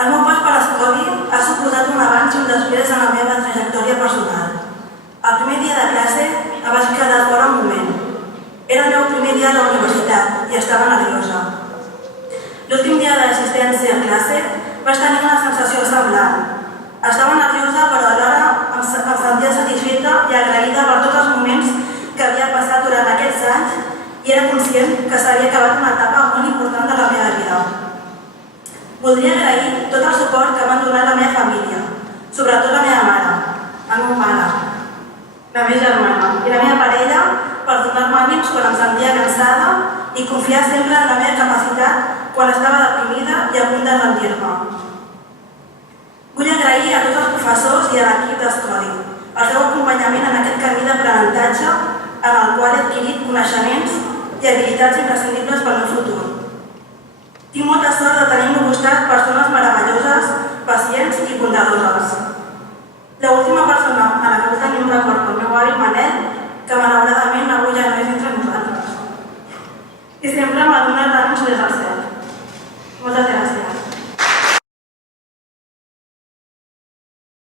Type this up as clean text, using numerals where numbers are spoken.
El meu pas per l'Escoli ha suposat un abans i un després en la meva trajectòria personal. El primer dia de classe em vaig quedar fora un moment. Era el meu primer dia a la universitat i estava nerviosa. L'últim dia d'assistència a classe vaig tenir una sensació semblant. Estava nerviosa, però alhora em sentia satisfeta i agraïda per tots els moments que havia passat durant aquests anys i era conscient que s'havia acabat una etapa molt important de la meva vida. Voldria agrair tot el suport que m'han donat la meva família, sobretot la meva mare, el meu pare, la meva germana i la meva parella per donar-me ànims quan em sentia cansada i confiar sempre en la meva capacitat quan estava deprimida i a punt de rendir-me. Vull agrair a tots els professors i a l'equip d'Escoli el seu acompanyament en aquest camí d'aprenentatge en el qual he adquirit coneixements i habilitats imprescindibles pel meu futur. Tinc molta sort de tenir al meu costat persones meravelloses, pacients i bondadoses. L'última persona a la que vull tenir un record pel meu avi Manel, que malauradament avui ja no